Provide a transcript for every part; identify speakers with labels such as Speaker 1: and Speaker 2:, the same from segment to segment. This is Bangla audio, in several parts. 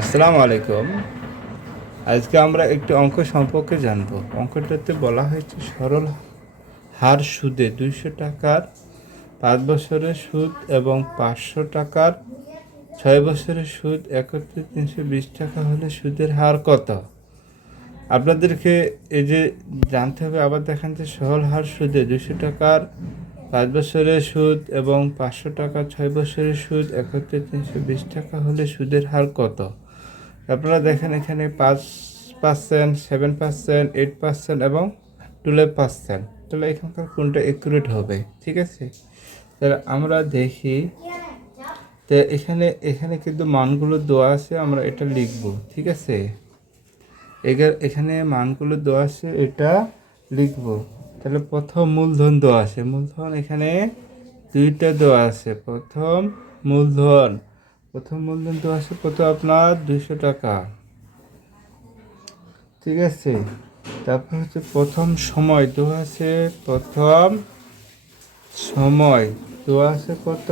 Speaker 1: আসসালামু আলাইকুম। আজকে আমরা একটি অঙ্ক সম্পর্কে জানব। অঙ্কটাতে বলা হয়েছে, সরল হার সুদে দুইশো টাকার পাঁচ বছরের সুদ এবং পাঁচশো টাকার ছয় বছরের সুদ একত্রে তিনশো বিশ টাকা হলে সুদের হার কত? আপনাদেরকে এই যে জানতে হবে, আবার দেখেন যে সরল হার সুদে দুশো টাকার পাঁচ বছরের সুদ এবং পাঁচশো টাকা ছয় বছরের সুদ একত্রে তিনশো বিশ টাকা হলে সুদের হার কত? আপনারা দেখেন এখানে পাঁচ percent seven percent eight percent এবং টুয়েলভ পার্সেন্ট তাহলে এখানকার কোনটা একুরেট হবে? ঠিক আছে? তাহলে আমরা দেখি তো এখানে এখানে কিন্তু মানগুলো দেওয়া আছে, আমরা এটা লিখব। ঠিক আছে? এগার এখানে মানগুলো দেওয়া আছে, এটা লিখব। তাহলে প্রথম মূলধন দেওয়া আছে। মূলধন এখানে দুইটা দেওয়া আছে। প্রথম মূলধন। প্রথম মূলধন দেওয়া আছে কত আপনার? দুইশো টাকা। ঠিক আছে। তারপর হচ্ছে প্রথম সময় দেওয়া আছে প্রথম সময় দেওয়া আছে কত?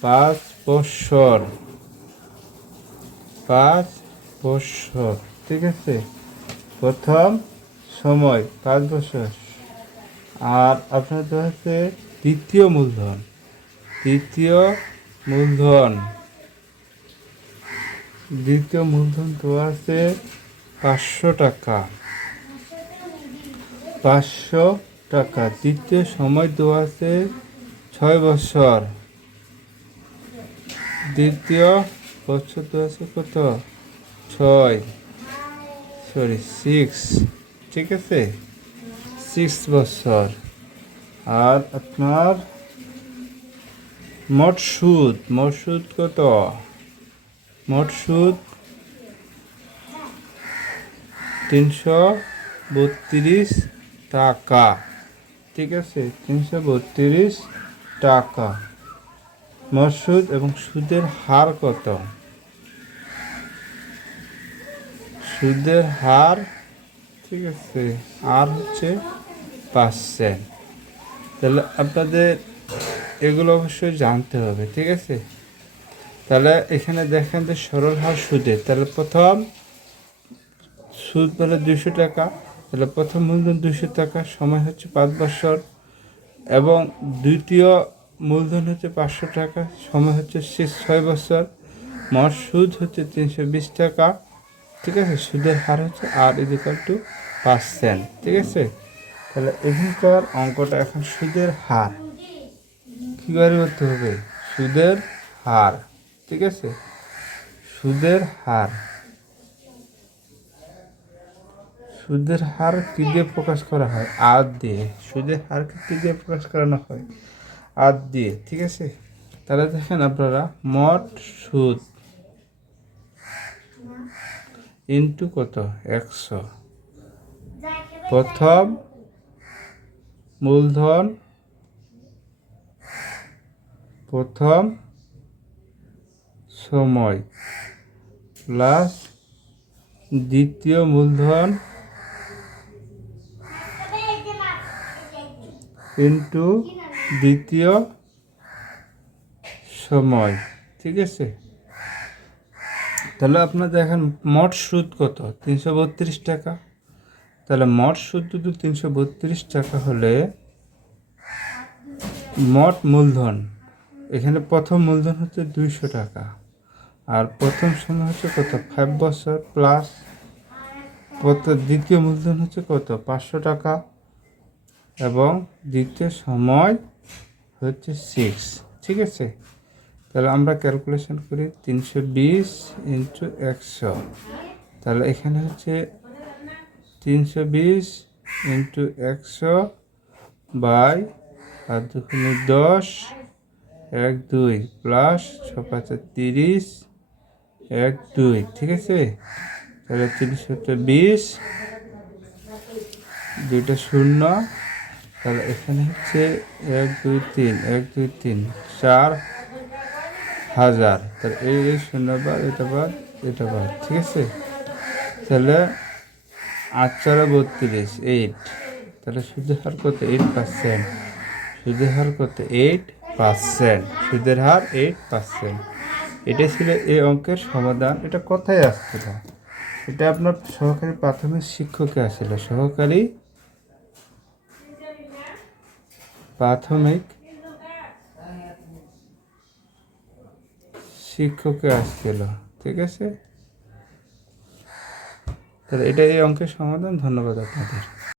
Speaker 1: পাঁচ বৎসর পাঁচ বৎসর ঠিক আছে? প্রথম সময়, পাঁচ বছর। আর আপনার দেওয়া আছে দ্বিতীয় মূলধন। দ্বিতীয় মূলধন। দ্বিতীয় মূলধন দেওয়া আছে পাঁচশো টাকা। পাঁচশো টাকা। দ্বিতীয় সময় দেওয়া আছে ছয় বছর। দ্বিতীয় বছর দেওয়া আছে কত? ছয়। সরি সিক্স ঠিক আছে? সিক্স বছর। আর আপনার মোট সুদ মোট সুদ কত? মোট সুদ তিনশো বত্রিশ টাকা। ঠিক আছে, তিনশো বত্রিশ টাকা। মোট সুদ এবং সুদের হার কত? সুদের হার, ঠিক আছে, আর হচ্ছে পার্সেন্ট। তাহলে আপনাদের এগুলো অবশ্যই জানতে হবে, ঠিক আছে? তাহলে এখানে দেখেন যে সরল হার সুদের তাহলে প্রথম সুদ পেলে দুশো টাকা। তাহলে প্রথম মূলধন দুশো টাকা, সময় হচ্ছে পাঁচ বছর। এবং দ্বিতীয় মূলধন হচ্ছে পাঁচশো টাকা, সময় হচ্ছে শেষ ছয় বছর। মোট সুদ হচ্ছে তিনশো বিশ টাকা। ঠিক আছে? সুদের হার হচ্ছে আর ইজিক্যাল টু পার্সেন্ট ঠিক আছে? তাহলে এখানকার অঙ্কটা এখন সুদের হার। কীভাবে করতে হবে? সুদের হার। ঠিক আছে? সুদের হার। সুদের হার কী দিয়ে প্রকাশ করা হয়? আদ দিয়ে। সুদের হারকে কী দিয়ে প্রকাশ করানো হয়? আদ দিয়ে, ঠিক আছে? তাহলে দেখেন আপনারা, মোট সুদ ইন্টু কত? একশো। প্রথম মূলধন, প্রথম সময়। প্লাস দ্বিতীয় মূলধন ইন্টু দ্বিতীয় সময়। ঠিক আছে? তাহলে আপনার দেখেন, মোট সুদ কত? তিনশো বত্রিশ টাকা। তাহলে মোট সুদ যদি তিনশো বত্রিশ টাকা হলে মোট মূলধন, এখানে প্রথম মূলধন হচ্ছে দুইশো টাকা। আর প্রথম সময় হচ্ছে কত? ফাইভ বছর প্লাস কত? দ্বিতীয় মূলধন হচ্ছে কত? পাঁচশো টাকা। এবং দ্বিতীয় সময় হচ্ছে সিক্স ঠিক আছে? তাহলে আমরা ক্যালকুলেশন করি তিনশো বিশ ইন্টু একশো। তাহলে এখানে হচ্ছে তিনশো বিশ ইন্টু একশো বাই আর দুগুণে দশ, এক দুই প্লাস ছ পাঁচা তিরিশ। এক, দুই, ঠিক আছে? তাহলে তিরিশ সত্তর বিশ। দুইটা শূন্য। তাহলে এখানে হচ্ছে এক, দুই, তিন, এক, দুই, তিন, চার হাজার। তাহলে এই শূন্য বার এটা বার এটা বার ঠিক আছে? তাহলে আট চারা বত্রিশ এইট তাহলে সুদের হার কত? এইট পার্সেন্ট সুদের হার কত? এইট পার্সেন্ট সুদের হার এইট পার্সেন্ট এটা ছিল এই অঙ্কের সমাধান। এটা কোথায় আসছিল এটা আপনার সহকারী প্রাথমিক শিক্ষকে আসছিল সহকারী প্রাথমিক শিক্ষকে আসছিল। ঠিক আছে? তাহলে এটা এই অঙ্কের সমাধান। ধন্যবাদ আপনাদের।